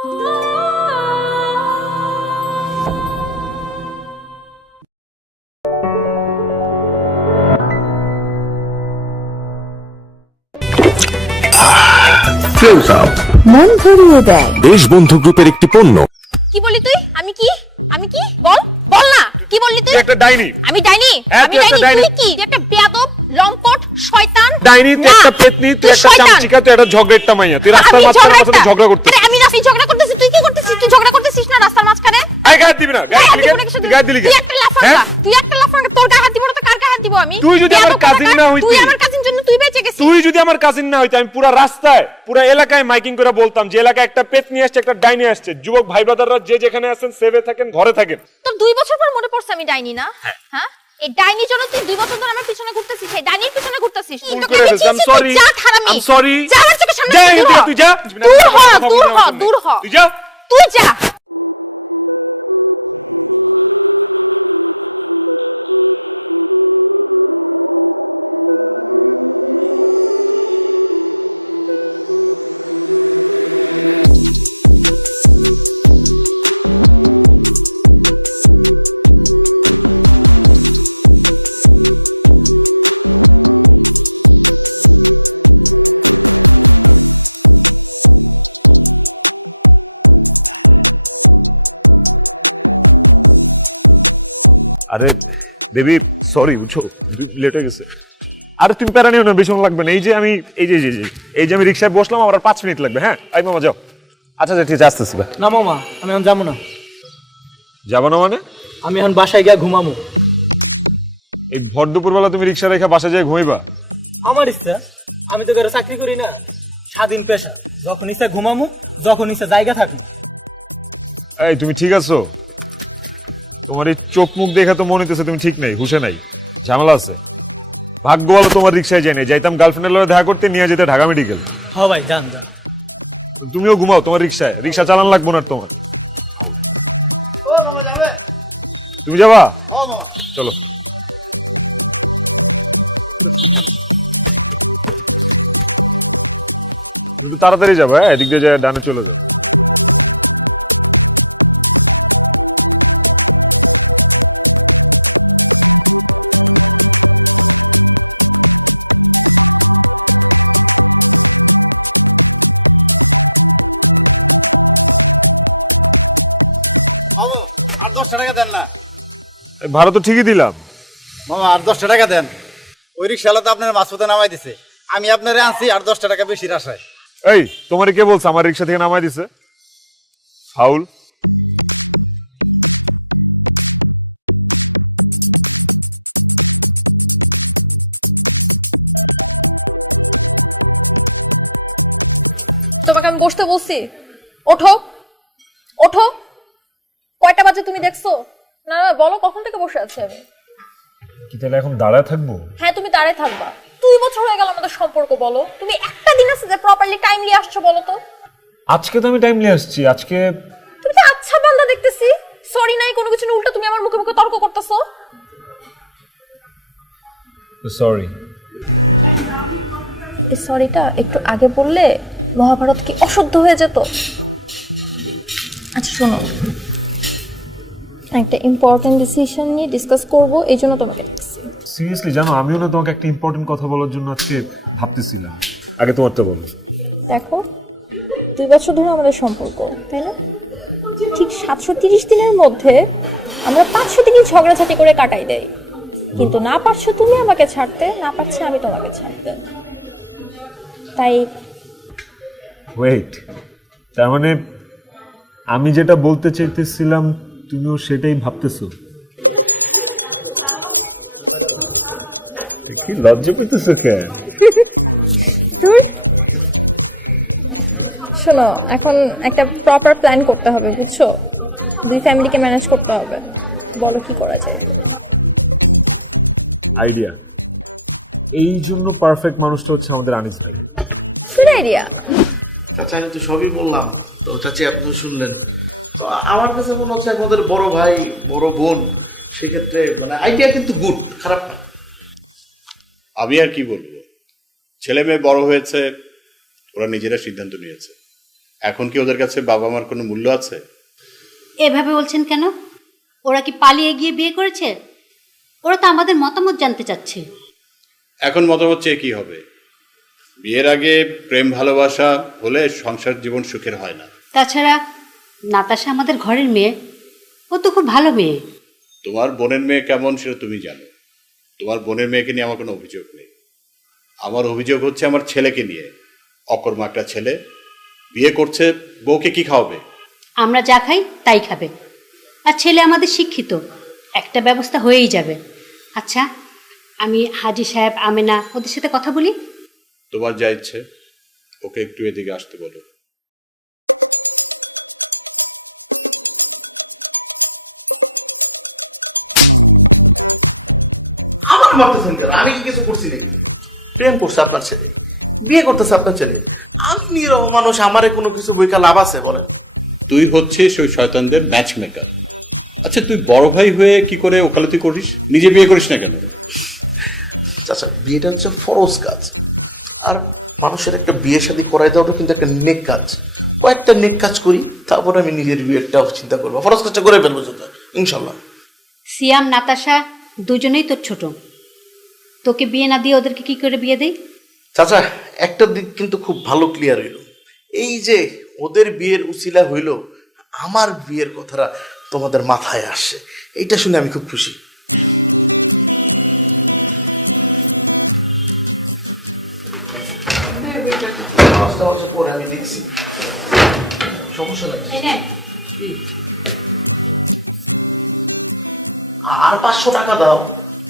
মন ভরিয়ে দেয় দেশবন্ধু গ্রুপের একটি পণ্য। কি বললি তুই? আমি কি বল বল না, কি বললি তুই? একটা ডাইনি। আমি ডাইনি? হ্যাঁ, আমি তুই একটা ডাইনি? ডাইনি। তুই কি? তুই একটা বেয়াদব, লম্পট, শয়তান। ডাইনি, তুই না, একটা পেতনি, তুই একটা শয়তান। চামচিকা, তুই একটা ঝগড়েট্টা মাইয়া। তুই রাস্তার আমি মাঝখানে আমার সাথে ঝগড়াটা? ঝগড়া করতেছিস। আরে আমি রাস্তায় ঝগড়া করতেছি, তুই কি করতেছিস? তুই ঝগড়া করতেছিস না রাস্তার মাঝখানে? আয় গায়ে দিবি না, গায়ে দিলি দিব কেন? না কিসের তুই জন্য? গায়ে দিলি কেন? তুই একটা লাফাঙ্গা, হ্যাঁ? তুই একটা লাফাঙ্গা, তোর গায়ে হাত দিব না তো কার গায়ে হাত দিব আমি? তুই যদি আমার বেয়াদব কাজিন কোথাকার, না হইতি। তুই আমার কাজিন জন্য তুই বেঁচে গেছিস। তুই যদি আমার কাজিন না হইতে, আমি পুরো রাস্তায় পুরো এলাকায় মাইকিং করে বলতাম যে এলাকায় একটা পেতনি আসছে, একটা ডাইনি আসছে। যুবক ভাই ব্রাদাররা যে যেখানে আছেন, সেভে থাকেন, ঘরে থাকেন। তোর 2 বছর পর মনে পড়ছে আমি ডাইনি না? হ্যাঁ, এই ডাইনির জন্য তুই 2 বছর ধরে আমার পিছনে ঘুরতেছিস, এই ডাইনির পিছনে ঘুরতেছিস। ভুল করে ফেলছি, I'm sorry, I'm sorry। যা আমার চোখের সামনে যা, থেকে দূর হ। তুই যা। দূর হ, কথা বলবি দূর না হ, আমার সামনে। দূর হ। তুই যা। তুই যা। আরে বেবি, সরি, বুঝছো, লেট হয়ে গেছে। আরে তুমি প্যারা নিও না, বেশি সময় লাগবে না। এই যে আমি রিক্সায় বসলাম, আমার আর 5 মিনিট লাগবে। হ্যাঁ, আই মামা যাও। আচ্ছা ঠিক আছে, আসতেছি। না মামা, আমি এখন যাবো না। যাবো না মানে? আমি এখন বাসায় গিয়ে ঘুমামো। এই ভর দুপুরবেলা তুমি রিক্সা রেখে বাসা যেয়ে ঘুমাইবা? আমার ইচ্ছা, আমি তো ঘরে চাকরি করি না, স্বাধীন পেশা। যখন ইচ্ছা ঘুমামো, যখন ইচ্ছা জায়গা থাকবো। এই তুমি ঠিক আছো? তোমার এই চোখ মুখ দেখে তো মনে হইতেছে তুমি ঠিক নেই, হুশে নাই, ঝামেলা আছে। ভাগ্য ভালো তোমার রিক্সায় যাই নাই, যাইতাম গার্লফ্রেন্ডের লগে দেখা করতে, নিয়ে যেতে ঢাকা মেডিকেল। হ্যাঁ ভাই, যান যান। তুমিও ঘুমাও তোমার রিক্সায়, রিক্সা চালান লাগবো না তোমার। তুমি যাবা? চলো। তুমি তো তাড়াতাড়ি যাবো। হ্যাঁ, এদিক দিয়ে যায় ডানে চলে যাও। মামা আর 10 টাকা দেন না। ভাড়া তো ঠিকই দিলাম। মামা আর 10 টাকা দেন। ওই রিক্সাওয়ালা তো আপনার মাঝপথে নামাই দিছে, আমি আপনারে আনছি আর 10 টাকা বেশির আশায়। এই তোমারে কে বলছে আমার রিক্সা থেকে নামাই দিছে? ফাউল। তোমাকে আমি বসতে বলছি, ওঠো ওঠো। কয়টা বাজে তুমি দেখছো? না না, বলো কখন থেকে বসে আছি আমি? কি তাহলে এখন দাঁড়ায় থাকবো? হ্যাঁ, তুমি দাঁড়ায় থাকবা। 2 বছর হয়ে গেল আমাদের সম্পর্ক, বলো তুমি একটা দিন আছে যে প্রপারলি টাইমলি আসছো, বলো তো? আজকে তো আমি টাইমলি আসছি। আজকে তুমি তো আচ্ছা বান্দা দেখতেছি, সরি নাই কোনো কিছু না, উল্টা তুমি আমার মুখে মুখে তর্ক করতেছো। সরি। এই সরিটা একটু আগে বললে মহাভারত কি অশুদ্ধ হয়ে যেত? আচ্ছা শোনো, একটা ইম্পর্টেন্ট ডিসিশন নিয়ে ডিসকাস করব, এই জন্য তোমাকে ডাকছি। সিরিয়াসলি জানো, আমিও না তোমাকে একটা ইম্পর্টেন্ট কথা বলার জন্য আজকে ভাবতেছিলাম। আগে তোমারটা বলো। দেখো, 2 বছর ধরে আমাদের সম্পর্ক, তাই না? ঠিক 730 দিনের মধ্যে আমরা 500 দিনই ঝগড়াঝাটি করে কাটাই দেই, কিন্তু না পারছো তুমি আমাকে ছাড়তে, না পারছি আমি তোমাকে ছাড়তে। তাই ওয়েট, তার মানে আমি যেটা বলতে চাইতেছিলাম তুমিও সেটাই ভাবতেছো? কি লজ্জা পেতেছো কেন? শোনো, এখন একটা প্রপার প্ল্যান করতে হবে, বুঝছো? 2 ফ্যামিলিকে ম্যানেজ করতে হবে। বলো কি করা যায়? আইডিয়া। এই জন্য পারফেক্ট মানুষটা হচ্ছে আমাদের আনিস ভাই। কি আইডিয়া? চাচা আমি তো সবই বললাম, তো চাচি আপনি তো শুনলেন। তো আমার কাছে মনে হচ্ছে আমাদের বড় ভাই বড় বোন, সেক্ষেত্রে মানে আইডিয়া কিন্তু গুড, খারাপ না। আমি আর কি বলবো, ছেলে মেয়ে বড় হয়েছে, ওরা নিজেরা সিদ্ধান্ত নিয়েছে। এখন কি ওদের কাছে বাবা মার কোনো মূল্য আছে? এভাবে বলছেন কেন? ওরা কি পালিয়ে গিয়ে বিয়ে করেছে? ওরা তো আমাদের মতামত জানতে চাচ্ছে। এখন মতামত চেয়ে কি হবে? বিয়ের আগে প্রেম ভালোবাসা হলে সংসার জীবন সুখের হয় না। তাছাড়া নাতাশা আমাদের ঘরের মেয়ে, ও তো খুব ভালো মেয়ে। তোমার বোনের মেয়ে কেমন সেটা তুমি জানো। তোমার বোনের মেয়েকে নিয়ে আমার কোনো অভিযোগ নেই। আমার অভিযোগ হচ্ছে আমার ছেলেকে নিয়ে। অকর্মা একটা ছেলে বিয়ে করছে, বউকে কি খাওয়াবে? আমরা যা খাই তাই খাবে। আর ছেলে আমাদের শিক্ষিত, একটা ব্যবস্থা হয়েই যাবে। আচ্ছা, আমি হাজি সাহেব, আমেনা ওদের সাথে কথা বলি। তোমার যা ইচ্ছে। ওকে একটু এদিকে আসতে বলো। আমার মারতেছেন কেন? আমি কি কিছু করছি নাকি? প্রেম করছে আপনার ছেলে, বিয়ে করতেছে আপনার ছেলে। আমি নিরহ মানুষ, আমারে কোনো কিছু বইকা লাভ আছে বলেন? তুই হচ্ছিস ওই শয়তানদের ম্যাচ মেকার। আচ্ছা, তুই বড় ভাই হয়ে কি করে ওকালতি করিস? নিজে বিয়ে করিস না কেন? আচ্ছা, বিয়েটা হচ্ছে ফরজ কাজ, আর মানুষের একটা বিয়ে শাদী করাই দেওয়াটা কিন্তু একটা নেক কাজ। কয়েকটা নেক কাজ করি, তারপর আমি নিজের বিয়েটাও চিন্তা করবো। ফরজ কাজটা করে ফেলবো যত, ইনশাল্লাহ। সিয়াম, নাতাশা দুজনেই তোর ছোট, তোকে বিয়ে না দিয়ে ওদেরকে কি করে বিয়ে দেই? চাচা, একটা দিক কিন্তু খুব ভালো ক্লিয়ার হইল। এই যে ওদের বিয়ের উছিলা হইল, আমার বিয়ের কথাটা তোমাদের মাথায় আসে, এইটা শুনে আমি খুব খুশি। পরে আমি দেখছি, সমস্যা নাই। আর 500 টাকা দাও।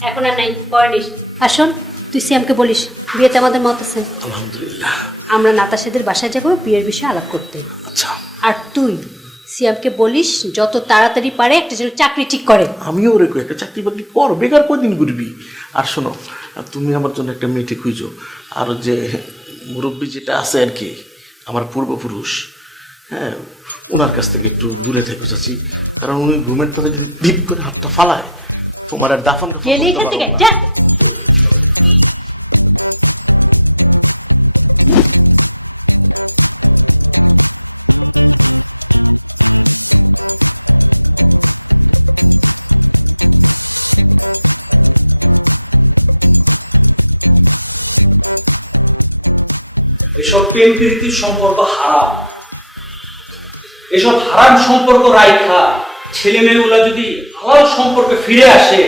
এখন আর নাই, পরে নিস। আসুন, তুই সিয়ামকে বলিস বিয়েতে আমাদের মত আছে। আলহামদুলিল্লাহ। আমরা নাতাশাদের বাসায় যাবো বিয়ের বিষয়ে আলাপ করতে। আচ্ছা, আর তুই সিয়ামকে বলিস যত তাড়াতাড়ি পারে একটা যেন চাকরি ঠিক করে। আমিও ওরে কই, একটা চাকরি বাকরি কর, বেকার কয়দিন ঘুরবি। আর শোনো, তুমি আমার জন্য একটা মেয়েটি খুঁজো। আর যে মুরব্বী যেটা আছে আর কি, আমার পূর্বপুরুষ, হ্যাঁ, ওনার কাছ থেকে একটু দূরে থেকো চাচি। কারণ উনি ঘুমের তাতে যদি ডিপ করে হাতটা ফালায়, তোমার আর দাফন কাফন গেলি করতে এখান পারবো থেকে, না। যা। এসব প্রেম প্রীতির সম্পর্ক হারাম। এসব হারাম সম্পর্ক রাইখা ছেলে মেয়েগুলা যদি হালাল সম্পর্কে ফিরে আসে,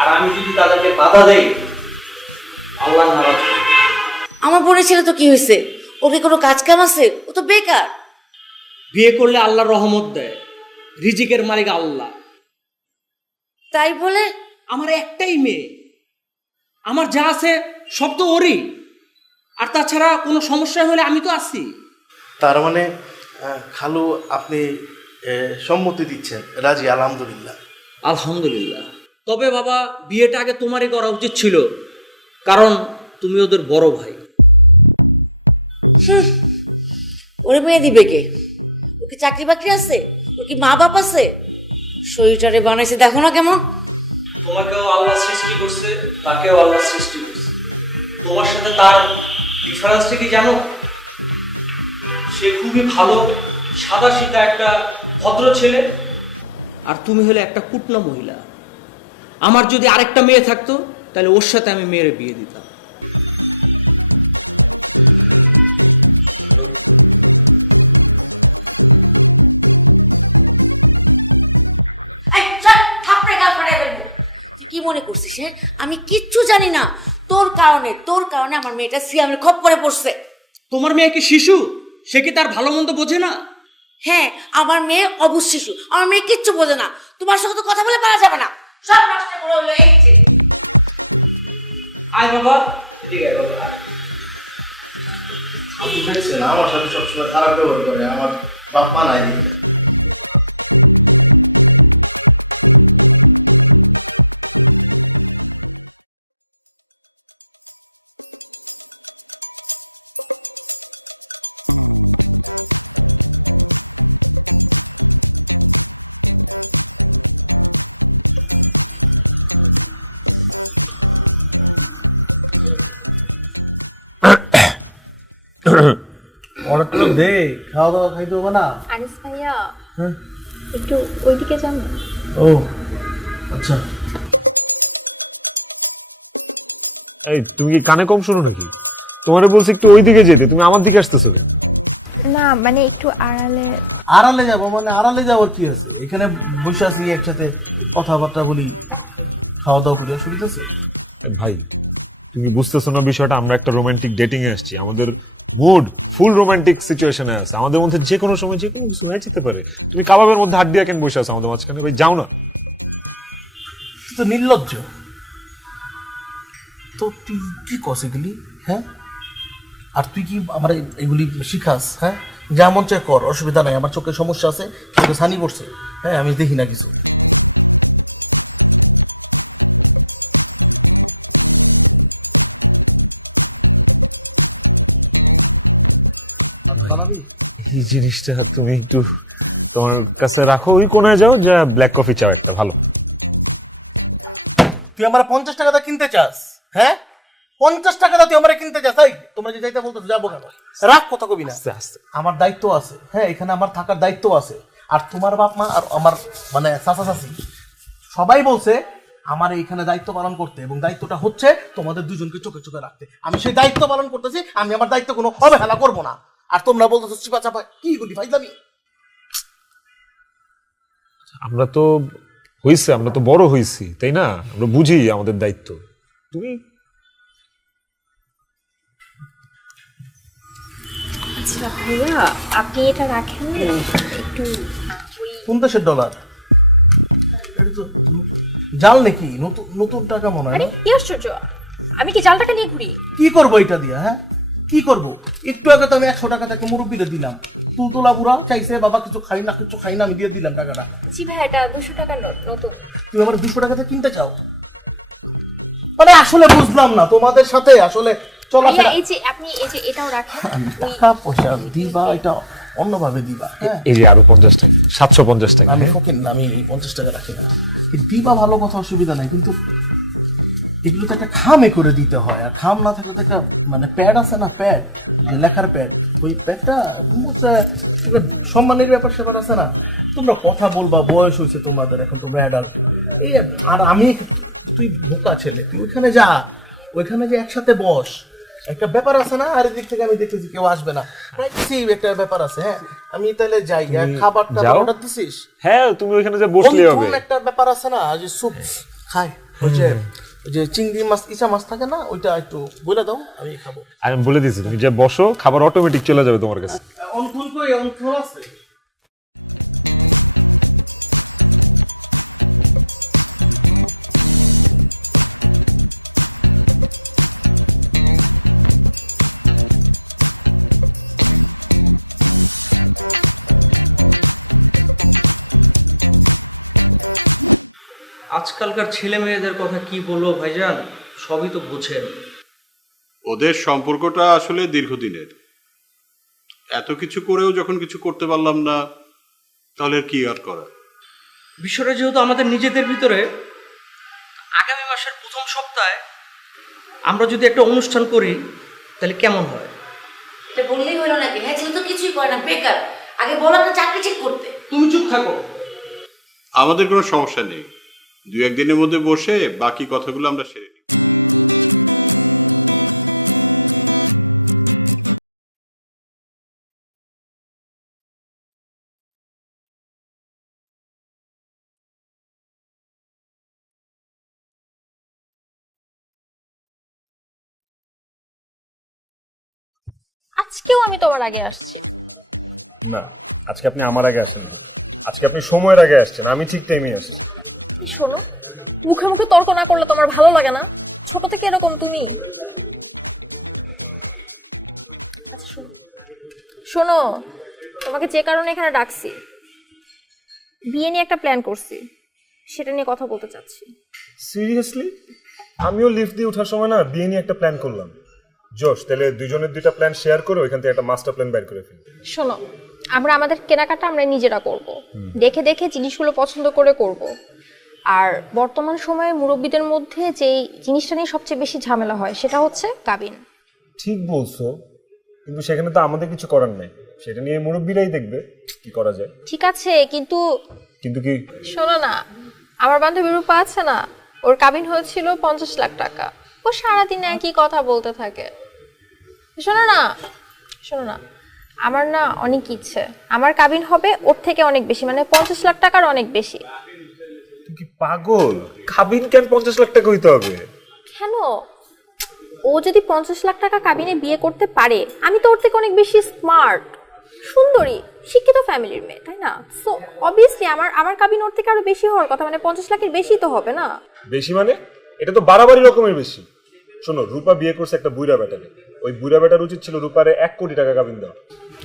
আর আমি যদি তাদেরকে বাধা দেই, আল্লাহ নারাজ হবে। আমার বোনের ছেলে তো কি হয়েছে? ওকে কোনো কাজ কাম আছে? ও তো বেকার। বিয়ে করলে আল্লাহ রহমত দেয়, রিজিকের মালিক আল্লাহ। তাই বলে আমার একটাই মেয়ে, আমার যা আছে সব তো ওরই। আর তাছাড়া কোনো সমস্যা হলে আমি তো আছি। তার মানে খালু আপনি সম্মতি দিচ্ছেন? রাজি, আলহামদুলিল্লাহ। আলহামদুলিল্লাহ। তবে বাবা, বিয়েটা আগে তোমারই করা উচিত ছিল, কারণ তুমি ওদের বড় ভাই। ওরে মেয়ে দিবে কে? ওকে চাকরি বাকরি আছে? ওর কি মা বাপ আছে? শরীরটারে বানাইছে দেখো না কেমন। তোমাকেও আল্লাহ সৃষ্টি করছে, তাকেও আল্লাহ সৃষ্টি করছে। তোমার সাথে তার ডিফারেন্সটা কি জানো? সে খুবই ভালো, সাদা সিধা একটা ভদ্র ছেলে, আর তুমি হলে একটা কুটনা মহিলা। আমার যদি আরেকটা মেয়ে থাকতো, তাহলে ওর সাথে আমি মেয়ের বিয়ে দিতাম। তুই কি মনে করছিস? হ্যাঁ, আমি কিচ্ছু জানি না। তোর কারণে আমার মেয়েটা সিয়ামের খপ্পরে পড়ছে। তোমার মেয়ে কি শিশু? সে কি তার ভালো মন্দ বোঝে না? হ্যাঁ, আমার মেয়ে অবুঝ শিশু। আমার মেয়ে কিচ্ছু বোঝে না। তোমার সাথে তো কথা বলে পারা যাবে না। সব নষ্ট করে হলো এই যে। আয় বাবা, এদিকে আয় বাবা। আপনি দেখছেন আমার সাথে সবসময় খারাপ ব্যবহার করে, আমার বাপ মা নাই। অর্ডারটা দে, খাওয়া দাওয়া খাইতে হবে না? আনিস ভাইয়া হ্যাঁ একটু ওইদিকে যান না। ও আচ্ছা। এই তুমি কি কানে কম শোনো নাকি? তোমারে বলছি একটু ওইদিকে যেতে, তুমি আমার দিকে আসতেছো কেন? না মানে একটু আড়ালে। আড়ালে যাবো মানে আড়ালে যাওয়ার কি আছে? এখানে বসে আছি একসাথে কথাবার্তা বলি, খাওয়া দাওয়া করি, অসুবিধা আছে? ভাই তুমি বুঝতেছো না বিষয়টা, আমরা একটা রোমান্টিক ডেটিং এ আসছি, আমাদের মুড ফুল রোমান্টিক সিচুয়েশনে আছে, আমাদের মধ্যে যে কোনো সময় যে কোনো কিছু হয়ে যেতে পারে। তুমি কাবাবের মধ্যে হাত দিয়ে কেন বসে আছো আমাদের মাঝখানে? ভাই যাও না। তুই তো নির্লজ্জ। তো তুই কি কস এগুলি? হ্যাঁ, আর তুই কি আমার এগুলি শিখাস? হ্যাঁ, যা মন চায় কর, অসুবিধা নাই। আমার চোখে সমস্যা আছে, চোখে ছানি পড়ছে, হ্যাঁ আমি দেখি না কিছু। এই জিনিসটা তুমি একটু তোমার কাছে রাখো, ওই কোনায় যাও, যা ব্ল্যাক কফি চাও একটা ভালো। তুই আমার 50 টাকা দা কিনতে চাস? হ্যাঁ, 50 টাকা দা তুই আমার কিনতে চাস? এই তোমরা যে যাইতে বলতো যাবো কেন? রাখ, কথা কবি না। আমার দায়িত্ব আছে, হ্যাঁ এখানে আমার থাকার দায়িত্ব আছে। আর তোমার বাপ মা আর আমার মানে চাচা চাচি সবাই বলছে আমার এইখানে দায়িত্ব পালন করতে, এবং দায়িত্বটা হচ্ছে তোমাদের দুজনকে চোখে চোখে রাখতে। আমি সেই দায়িত্ব পালন করতেছি, আমি আমার দায়িত্ব কোনো অবহেলা করবো না। আর তোমরা বলতেছো চিপা চাপা, কি বলি ভাই জানি। আমরা তো হইছে, আমরা তো বড় হইছি, তাই না? আমরা বুঝি আমাদের দায়িত্ব। তুমি আচ্ছা ভাইয়া আপনি এটা রাখেন একটু। $50 এটা তো জাল নাকি? নতুন নতুন টাকা মনে হয় আরে না? কি আশ্চর্য, আমি কি জাল টাকা নিয়ে ঘুরি? কি করবো এটা দিয়া? হ্যাঁ কি করবো? একটু আগে তো আমি 100 টাকা তাকে মুরব্বীরে দিলাম, তুলতুলা বুড়া চাইছে বাবা কিছু খাই না, কিছু খাই না, আমি দিয়ে দিলাম টাকাটা। জি ভাই এটা 200 টাকার নোট নতুন। তুমি আমার 200 টাকাতে কিনতে চাও? মানে আসলে বুঝলাম না তোমাদের সাথে আসলে চলাফেরা। এই যে আপনি এই যে এটাও রাখেন। টাকা পয়সা দিবা এটা অন্যভাবে দিবা। হ্যাঁ এই যে আরো 50 টাকা, 750 টাকা। আমি ফকির না, আমি 50 টাকা রাখি না। দিবা ভালো কথা, অসুবিধা নাই, কিন্তু এগুলো তো একটা খামে করে দিতে হয়। আর খাম না থাকলে তো একটা মানে প্যাড আছে না, প্যাড যে লেখার প্যাড, ওই প্যাডটা সম্মানের ব্যাপার স্যাপার আছে না। তোমরা কথা বলবা, বয়স হয়েছে তোমাদের, এখন তোমরা অ্যাডাল্ট। এই আর আমি, তুই বোকা ছেলে, তুই ওইখানে যা, ওইখানে যে একসাথে বস, একটা ব্যাপার আছে না। আর এদিক থেকে আমি দেখতেছি কেউ আসবে না, প্রাইভেসি একটা ব্যাপার আছে। হ্যাঁ আমি তাহলে যাই, খাবারটা অর্ডার দিছিস? হ্যাঁ তুমি ওইখানে যে বসলেই হবে। একটা ব্যাপার আছে না, যে স্যুপ খায়, ওই যে চিংড়ি মাছ, ইচা মাছ থাকে না, ওইটা একটু বলে দাও, আমি খাবো। আমি বলে দিচ্ছি, তুমি যে বসো, খাবার অটোমেটিক চলে যাবে তোমার কাছে। অনফুল কই? অনফুল আছে? আজকালকার ছেলে মেয়েদের কথা কি বলবো ভাইজান, সবই তো বুঝেন। ওদের সম্পর্কটা আসলে দীর্ঘদিনের। এত কিছু করেও যখন কিছু করতে পারলাম না, তাহলে কি আর করা? বিষয়টা যেহেতু আমাদের নিজেদের ভিতরে, আগামী মাসের প্রথম সপ্তাহে আমরা যদি একটা অনুষ্ঠান করি তাহলে কেমন হয়? এটা বললেই হলো নাকি? হ্যাঁ ছেলে তো কিছুই করে না, বেকার। আগে বলো একটা চাকরি ঠিক করতে। তুমি চুপ থাকো। আমাদের কোনো সমস্যা নেই, 2-1 দিনের মধ্যে বসে বাকি কথাগুলো আমরা সেরে নিই। আজকেও আমি তোমার আগে আসছি। না, আজকে আপনি আমার আগে আসেন, আজকে আপনি সময়ের আগে আসছেন, আমি ঠিক টাইমে আসছি। শোনো, মুখে মুখে তর্ক না করলে তোমার ভালো লাগে না? ছোট থেকে এরকম তুমি। আচ্ছা শোনো, তোমাকে যে কারণে এখানে ডাকছি, বিয়ে নিয়ে একটা প্ল্যান করছি, সেটা নিয়ে কথা বলতে চাচ্ছি। সিরিয়াসলি? আমিও লিফট দিয়ে ওঠার সময় না বিয়ে নিয়ে একটা প্ল্যান করলাম। জোশ, তাহলে দুজনের 2টা প্ল্যান শেয়ার করে ওইখান থেকে একটা মাস্টার প্ল্যান বের করে ফেলি। শোনো, আমরা আমাদের কেনাকাটা আমরা নিজেরা করব, দেখে দেখে জিনিসগুলো পছন্দ করে করব। আর বর্তমান সময়ে মুরব্বীদের মধ্যে যেই জিনিসটা নিয়ে সবচেয়ে বেশি ঝামেলা হয় সেটা হচ্ছে কাবিন। ঠিক বলছো, কিন্তু সেখানে তো আমাদের কিছু করার নাই, সেটা নিয়ে মুরব্বীরাই দেখবে কি করা যায়। ঠিক আছে, কিন্তু কিন্তু কি? শোনো না, আমার বান্ধবী রূপা আছে না, ওর কাবিন হয়েছিল 50 লাখ টাকা। ও সারাদিন একই কথা বলতে থাকে। শোনো না, শোনো না, আমার না অনেক ইচ্ছে, আমার কাবিন হবে ওর থেকে অনেক বেশি, মানে 50 লাখ টাকার অনেক বেশি। তুই কি পাগল? কাবিন কেন 50 লাখ টাকা হইতে হবে? কেন? ও যদি 50 লাখ টাকা কাবিনে বিয়ে করতে পারে, আমি তো ওর থেকে অনেক বেশি স্মার্ট, সুন্দরী, শিক্ষিত ফ্যামিলির মেয়ে, তাই না? সো অবভিয়াসলি আমার কাবিন ওর থেকে আরো বেশি হওয়ার কথা, মানে 50 লাখের বেশি তো হবে না? বেশি মানে? এটা তো বাড়াবাড়ি রকমের বেশি। শোনো, রূপা বিয়ে করছে একটা বুইড়া বেটাকে, ওই বুইড়া বেটার উচিত ছিল রূপারে 1 কোটি টাকা কাবিন দেওয়া।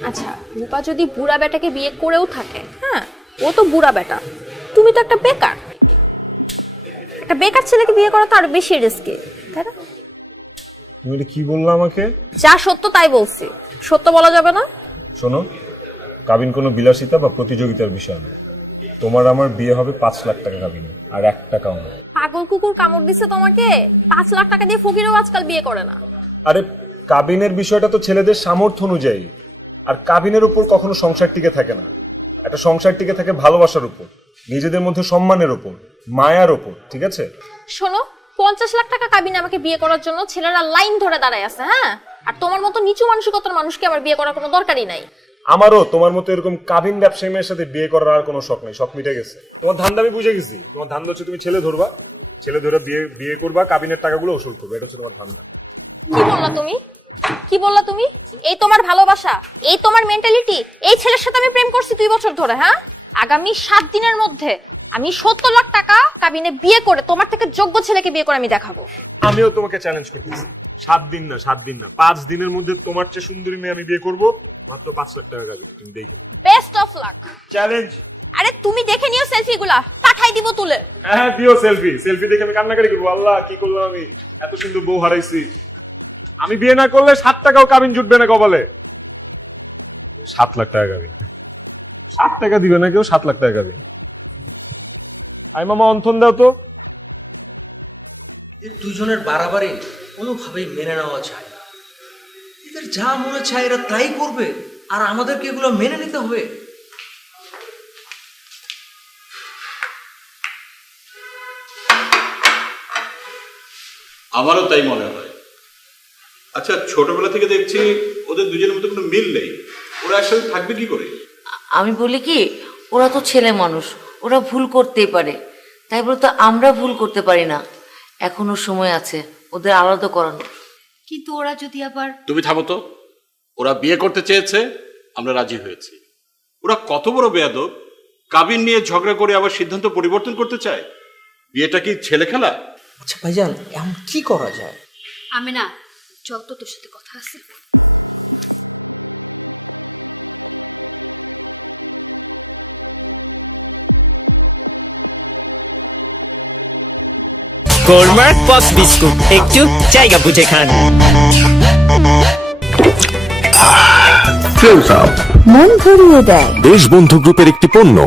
আচ্ছা, রূপা যদি বুড়া বেটাকে বিয়ে করেও থাকে, হ্যাঁ, ও তো বুড়া বেটা, তুমি তো একটা বেকার, একটা বেকার ছেলেকে বিয়ে করা তো আরো বেশি রিস্কি, তাই না? তুমি এটা কি বললা আমাকে? যা সত্য তাই বলছি, সত্য বলা যাবে না। শোনো, কাবিন কোনো বিলাসিতা বা প্রতিযোগিতার বিষয় না। তোমার আমার বিয়ে হবে 5 লাখ টাকা কাবিনে, আর 1 টাকাও না। পাগল কুকুর কামড় দিচ্ছে তোমাকে? 5 লাখ টাকা দিয়ে ফকিরও আজকাল বিয়ে করে না। আরে কাবিনের বিষয়টা তো ছেলেদের সামর্থ্য অনুযায়ী, আর কাবিনের উপর কখনো সংসার টিকে থাকে না। একটা সংসার টিকে থাকে ভালোবাসার উপর, নিজেদের মধ্যে সম্মানের উপর, মায়ার উপর, ঠিক আছে? শোনো, 50 লাখ টাকা কাবিনে আমাকে বিয়ে করার জন্য ছেলেরা লাইন ধরে দাঁড়ায় আছে, হ্যাঁ, আর তোমার মতো নিচু মানসিকতার মানুষকে আমার বিয়ে করার কোনো দরকারই নাই। আমারও তোমার মতো এরকম কাবিন ব্যবসায়ী মেয়ের সাথে বিয়ে করার আর কোনো শখ নেই, শখ মিটে গেছে। তোমার ধান্দা আমি বুঝে গেছি, তোমার ধান্দা হচ্ছে তুমি ছেলে ধরবা, ছেলে ধরে বিয়ে করবা, কাবিনের টাকাগুলো ওসুল করবে, এটা হচ্ছে তোমার ধান্দা। কি বললা তুমি? কি বললা তুমি? এই তোমার ভালোবাসা, এই তোমার মেন্টালিটি? এই ছেলের সাথে আমি প্রেম করছি 2 বছর ধরে, হ্যাঁ, আগামী 7 দিনের মধ্যে আমি 70 লাখ টাকা কাবিনে বিয়ে করে তোমার থেকে যোগ্য ছেলেকে বিয়ে করে আমি দেখাবো। আমিও তোমাকে চ্যালেঞ্জ করতেছি, 7 দিন না 7 দিন না 5 দিনের মধ্যে তোমার চেয়ে সুন্দরী মেয়ে আমি বিয়ে করব, মাত্র 5 লাখ টাকা কাবিনে, তুমি দেখে নিও। Best of luck. চ্যালেঞ্জ। আরে তুমি দেখে নিও সেলফি গুলা, পাঠাই দিব তুলে। হ্যাঁ দিও সেলফি, সেলফি দেখে আমি কান্নাকাটি করবো, আল্লাহ কি করলাম আমি, এত সুন্দর বউ হারাইছি। আমি বিয়ে না করলে 7 টাকাও কাবিন জুটবে না কপালে। 7 লাখ টাকা কাবিন, 7 টাকা দিবে না কেউ, 7 লাখ টাকা কাবিন। আই মামা অন্থন দাও তো। এদের দুজনের বাড়াবাড়ি কোনোভাবেই মেনে নেওয়া যায় না। এদের যা মনে চায় এরা তাই করবে, আর আমাদেরকে এগুলো মেনে নিতে হবে। আমারও তাই মনে হয়। আচ্ছা, ছোটবেলা থেকে দেখছি ওদের দুজনের মধ্যে কোনো মিল নেই, ওরা একসাথে থাকবে কি করে? আমি বলি কি, ওরা তো ছেলে মানুষ, ওরা ভুল করতেই পারে, তাই বলে তো আমরা ভুল করতে পারি না। এখনো সময় আছে ওদের আলাদা করানোর। কিন্তু ওরা যদি আবার... তুমি থামো তো। ওরা বিয়ে করতে চেয়েছে, আমরা রাজি হয়েছি। ওরা কত বড় বেয়াদব, কাবিন নিয়ে ঝগড়া করে আবার সিদ্ধান্ত পরিবর্তন করতে চায়। বিয়েটা কি ছেলে খেলা? আচ্ছা ভাইজান, এখন কি করা যায়? আমি না, চল তো, তোর সাথে কথা আছে। গোলমার্ক পপ বিস্কুট, একটু জায়গা বুঝে খান। মন ভরিয়ে দেয়। দেশবন্ধু গ্রুপের একটি পণ্য।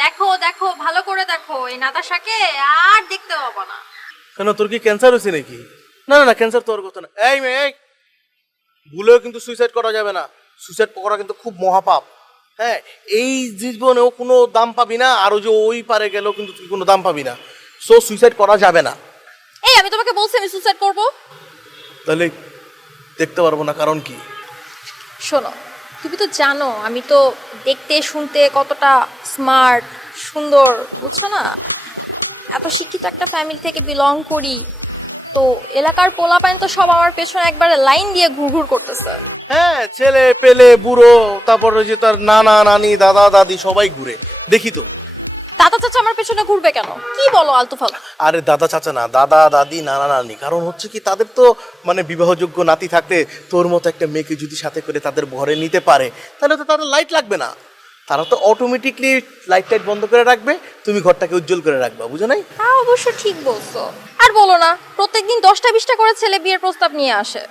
দেখো দেখো, ভালো করে দেখো, এই নাতাশাকে আর দেখতে পাবো না। কেন, তোর কি ক্যান্সার হয়েছে নাকি? না না না, ক্যান্সার তোর কথা না। এই মেয়ে, ভুলেও কিন্তু সুইসাইড করা যাবে না। সুইসাইড করা কিন্তু খুব মহাপাপ। হ্যাঁ, এই জীবনেও কোনো দাম পাবি না, আর যে ওই পারে গেলেও কিন্তু তুই কোনো দাম পাবি না। সো সুইসাইড করা যাবে না। এই আমি তোমাকে বলছি আমি সুইসাইড করব? তাহলে দেখতে পারবো না, কারণ কি? শোনো, তুমি তো জানো আমি তো দেখতে শুনতে কতটা স্মার্ট, সুন্দর, বুঝছো না? এত শিক্ষিত একটা ফ্যামিলি থেকে বিলং করি, তো এলাকার পোলাপাইন তো সব আমার পেছনে একবারে লাইন দিয়ে ঘুরঘুর করতেছে। হ্যাঁ, ছেলে পেলে বুড়ো, তারপর ওই যে তার নানা নানি দাদা দাদি সবাই ঘুরে, দেখি তো। দাদা চাচা আমার পেছনে ঘুরবে কেন? কি বলো আলতু ফালতু? আরে দাদা চাচা না, দাদা দাদি নানা নানি। কারণ হচ্ছে কি, তাদের তো মানে বিবাহযোগ্য নাতি থাকতে তোর মতো একটা মেয়েকে যদি সাথে করে তাদের ঘরে নিতে পারে, তাহলে তো তাদের লাইট লাগবে না। তারা তো অটোমেটিকলি লাইট টাইট বন্ধ করে রাখবে, তুমি ঘরটাকে উজ্জ্বল করে রাখবা, বুঝো নাই? হ্যাঁ অবশ্য ঠিক বলছো। আর বলো না, প্রত্যেকদিন 10টা 20টা করে ছেলে বিয়ের প্রস্তাব নিয়ে আসে।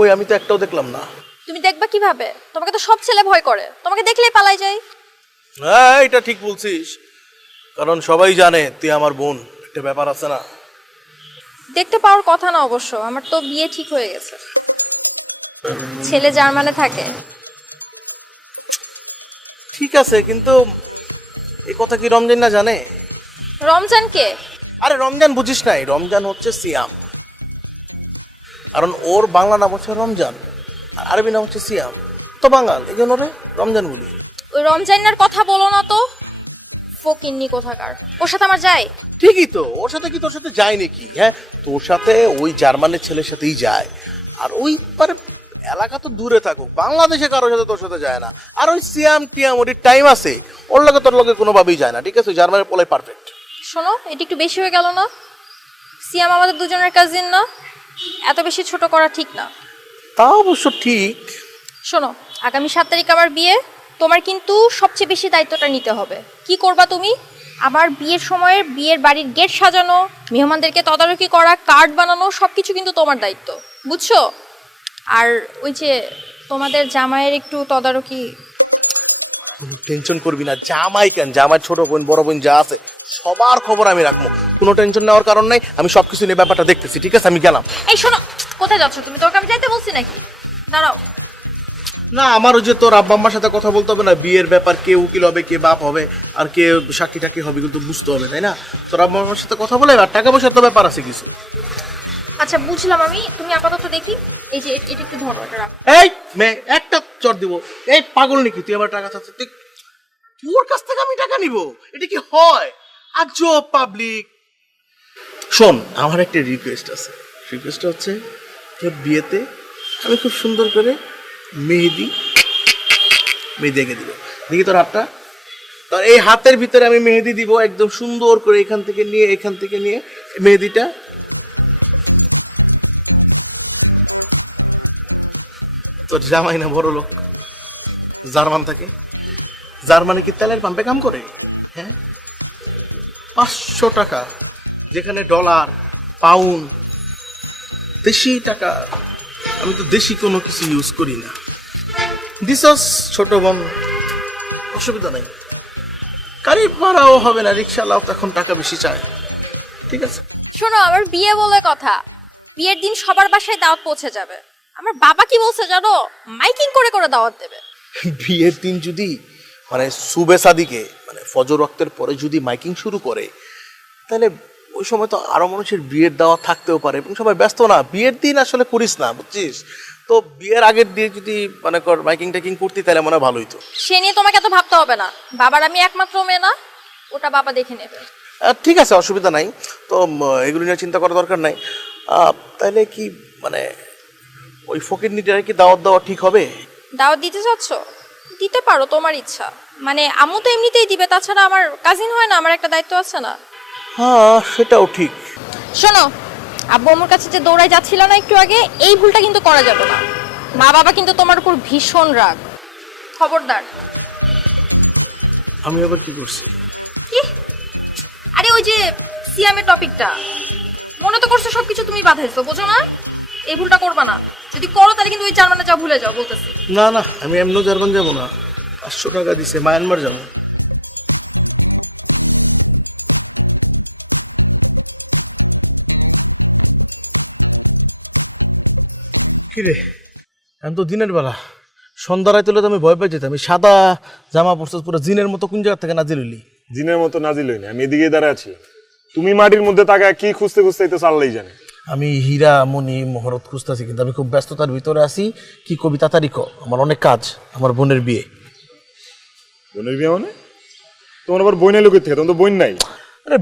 ওই আমি তো একটাও দেখলাম না। তুমি দেখবা কিভাবে? তোমাকে তো সব ছেলে ভয় করে, তোমাকে দেখলেই পালাই যায়। হ্যাঁ এটা ঠিক বলছিস, কারণ সবাই জানে তুই আমার বোন, একটা ব্যাপার আছে না। দেখতে পাওয়ার কথা না অবশ্য, আমার তো বিয়ে ঠিক হয়ে গেছে, ছেলে জার্মানে থাকে। ঠিক আছে, কিন্তু এই কথা কি রমজান না জানে? রমজান কে? আরে রমজান বুঝিস নাই, রমজান হচ্ছে সিয়াম, কারণ ওর বাংলা নাম হচ্ছে রমজান আর আরবি নাম হচ্ছে সিয়াম, তো বাঙাল, এই জন্য রে রমজান বলি। ওই রমজানের কথা বলো না তো, ফকিন্নি কোথাকার, ওর সাথে আমার যায়? ঠিকই তো, ওর সাথে কি তোর সাথে যায় নাকি? হ্যাঁ, তোর সাথে ওই জার্মানের ছেলের সাথেই যায়, আর ওই মানে এলাকা তো দূরে থাকুক, বাংলাদেশে কারোর সাথে তোর সাথে যায় না। আর ওই সিয়াম টিয়াম ওর টাইম আছে, ওর লগে তোর লগে কোনোভাবেই যায় না, ঠিক আছে? জার্মানের পোলাই পারফেক্ট। শোনো, এটা একটু বেশি হয়ে গেল না? সিয়াম আমাদের দুজনের কাজিন না, এত বেশি ছোট করা ঠিক না। তা অবশ্য ঠিক। শোনো, আগামী 7 তারিখ আমার বিয়ে, তোমার কিন্তু সবচেয়ে বেশি দায়িত্বটা নিতে হবে। কি করবা তুমি? আমার বিয়ের সময় বিয়ের বাড়ির গেট সাজানো, মেহমানদেরকে তদারকি করা, কার্ড বানানো, সবকিছু কিন্তু তোমার দায়িত্ব, বুঝছো? আর ওই যে তোমাদের জামাইয়ের একটু তদারকি। টেনশন করবি না, জামাই কেন, জামাই ছোট বোন বড় বোন যা আছে সবার খবর আমি রাখবো, কোনো টেনশন নেওয়ার কারণ নাই। আমি সবকিছু নিয়ে ব্যাপারটা দেখতেছি, ঠিক আছে? আমি গেলাম। এই শোনো, কোথায় যাচ্ছ তুমি? তোকে আমি যাইতে বলছি নাকি? দাঁড়াও। না, আমার ওই যে তোর আব্বা আম্মার সাথে কথা বলতে হবে না, বিয়ের ব্যাপার, কে উকিল হবে, কে বাপ হবে, আর কে সাক্ষী টাকি হবে, কিন্তু বুঝতে হবে, তাই না? তোর আব্বা আম্মার সাথে কথা বলে, আর টাকা পয়সার তো ব্যাপার আছে কিছু। আচ্ছা বুঝলাম আমি, তুমি আপাতত দেখি এই যে এটা একটু ধরো, এটা রাখো। এই মেয়ে, একটা চড় দিব। এই পাগল নাকি তুই? আমার টাকা চাচ্ছিস তুই? তোর কাছ থেকে আমি টাকা নিব? এটা কি হয়? আজব পাবলিক। শোন, আমার একটা রিকোয়েস্ট আছে। রিকোয়েস্টটা হচ্ছে তোর বিয়েতে আমি খুব সুন্দর করে মেহেদি এঁকে দিব। দেখি তোর হাতটা, তোর এই হাতের ভিতরে আমি মেহেদি দিব একদম সুন্দর করে, এখান থেকে নিয়ে মেহেদিটা তোর জামাই না বড় লোক, জার্মান থাকে, জার্মানি কি তেলের পাম্পে কাম করে? হ্যাঁ, 500 টাকা, যেখানে ডলার পাউন্ড দেশি টাকা। আমি তো দেশি কোনো কিছু ইউজ করি না। দিছস ছোট বোন, অসুবিধা নাই, গাড়ি ভাড়াও হবে না, রিক্সাওয়ালাও তখন টাকা বেশি চায়, ঠিক আছে? শোনো, আমার বিয়ে বলে কথা, বিয়ের দিন সবার বাসায় দাওয়াত পৌঁছে যাবে। আমার বাবা কি বলছে জানো? মাইকিং করে করে দাওয়াত দেবে। বিয়ের দিন যদি মানে সুবে সাদিকে মানে ফজর ওয়াক্তের পরে যদি মাইকিং শুরু করে, তাহলে ওই সময় তো আরো মানুষের বিয়ের দাওয়াত থাকতেও পারে, এবং সবাই ব্যস্ত না। বিয়ের দিন আসলে করিস না, বুঝছিস? তো বিয়ের আগের দিয়ে যদি মানে কর মাইকিং টাইকিং করতি, তাহলে মনে হয় ভালো হইতো। সে নিয়ে তোমাকে এত ভাবতে হবে না, বাবার আমি একমাত্র মেয়ে না, ওটা বাবা দেখে নেবে। ঠিক আছে, অসুবিধা নাই। তো এগুলো নিয়ে চিন্তা করার দরকার নাই। তাহলে কি মানে ওই ফকির নিটারে কি দাওয়াত দেওয়া ঠিক হবে? দাওয়াত দিতে চাচ্ছ? দিতে পারো, তোমার ইচ্ছা। মানে আম্মু তো এমনিতেই দিবে, তাছাড়া আমার কাজিন হয় না, আমার একটা দায়িত্ব আছে না? হ্যাঁ, সেটাও ঠিক। শোনো, আব্বু আম্মুর কাছে যে দৌড়ায় যাচ্ছিল না একটু আগে, এই ভুলটা কিন্তু করা যাবে না। মা বাবা কিন্তু তোমার উপর ভীষণ রাগ, খবরদার। আমি আবার কি করছি? কি? আরে ওই যে সিয়ামের টপিকটা মনে তো করছো, সবকিছু তুমি বাধাইছো, বোঝো না? এই ভুলটা করবা না, যদি করো তাহলে কিন্তু ওই জার্মানে যাও, ভুলে যাও বলতেছি। না না, আমি এমন জার্মান যাবো না, 500 টাকা দিছে, মায়ানমার যাবো। কিরে, আমি তো দিনের বেলা, সন্ধ্যা রাইতে হলে তো আমি ভয় পেয়ে যেতাম। আমি সাদা জামা পরছিস পুরো জিনের মতো, কোন জায়গা থেকে নাজিল হইলি? জিনের মতো নাজিল হইনি, আমি এদিকে দাঁড়ায় আছি। তুমি মাটির মধ্যে তাকায় কি খুঁজতে খুঁজতে চাল্লাই জানে। আমি হীরা মণি মহরত খুঁজতেছি, কিন্তু আমি খুব ব্যস্ততার ভিতরে আছি। কি কবি তাড়াতাড়ি ক, আমার অনেক কাজ। আমার বোনের বিয়ে। বোনের বিয়ে মানে? তোমার আবার বই নাই লোকের থেকে? তোমার তো বই নাই। আরে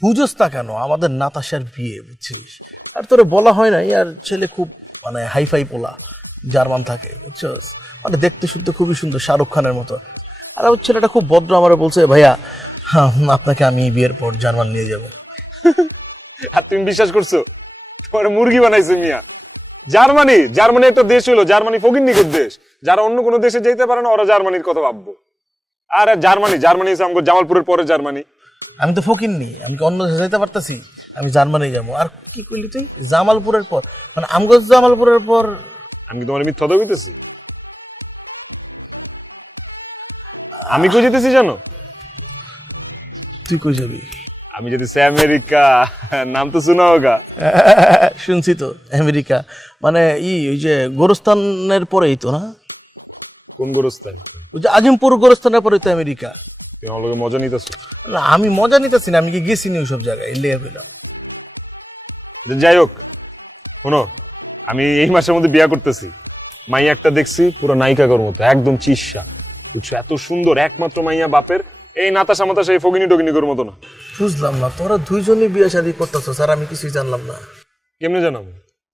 বুঝোস না কেন, আমাদের নাতাশার বিয়ে, বুঝছিস? আর তোরে বলা হয় নাই, আর ছেলে খুব মানে হাইফাই পোলা, জার্মান থাকে, বুঝছস? মানে দেখতে শুনতে খুবই সুন্দর, শাহরুখ খানের মতো। আর ওর ছেলেটা খুব ভদ্র, আমার বলছে ভাইয়া আপনাকে আমি বিয়ের পর জার্মান নিয়ে যাব। আর তুমি বিশ্বাস করছো? তোমার মুরগি বানাইছে মিয়া। জার্মানি একটা দেশ হলো, জার্মানি ফকিন্নিকের দেশ। যারা অন্য কোনো দেশে যেতে পারে না, ওরা জার্মানির কথা ভাববো। আর জার্মানি হচ্ছে আমাকে জামালপুরের পরে জার্মানি। আমি তো ফকিন্নি, আমি কি অন্য দেশে যাইতে পারতাছি? আমি জার্মানি যাবো। আর কি করলি তুই? জামালপুরের পর মানে আমগো জামালপুরের পর? আমি কি তোমার মিথ্যা কথা কইতেছি? আমি কই যেতেছি জানো? তুই কই যাবি? আমি যেতেছি আমেরিকা। নাম তো শোনা হোগা। শুনছি তো, আমেরিকা মানে ওই যে গোরস্থানের পরেই তো না? কোন গোরস্থান? ওই যে আজিমপুর গোরস্থানের পরেই তো আমেরিকা। তুই আমার লগে মজা নিতেছ? না আমি মজা নিতেছি না, আমি কি গেছি নি ওইসব জায়গায়, লেগে পেলাম। যাই হোক, শোনো, আমি এই মাসের মধ্যে বিয়া করতেছি। মাইয়া একটা দেখছি পুরো নায়িকার মতো, একদম চিস্যা, বুঝছো? এত সুন্দর, একমাত্র মাইয়া বাপের। এই নাতাশা মাতাশা এই ফগিনি টগিনির মতো না। বুঝলাম না, তোরা দুইজনই বিয়ে শাদী করতেছ স্যার, আমি কিছুই জানলাম না। কেমনে জানাবো?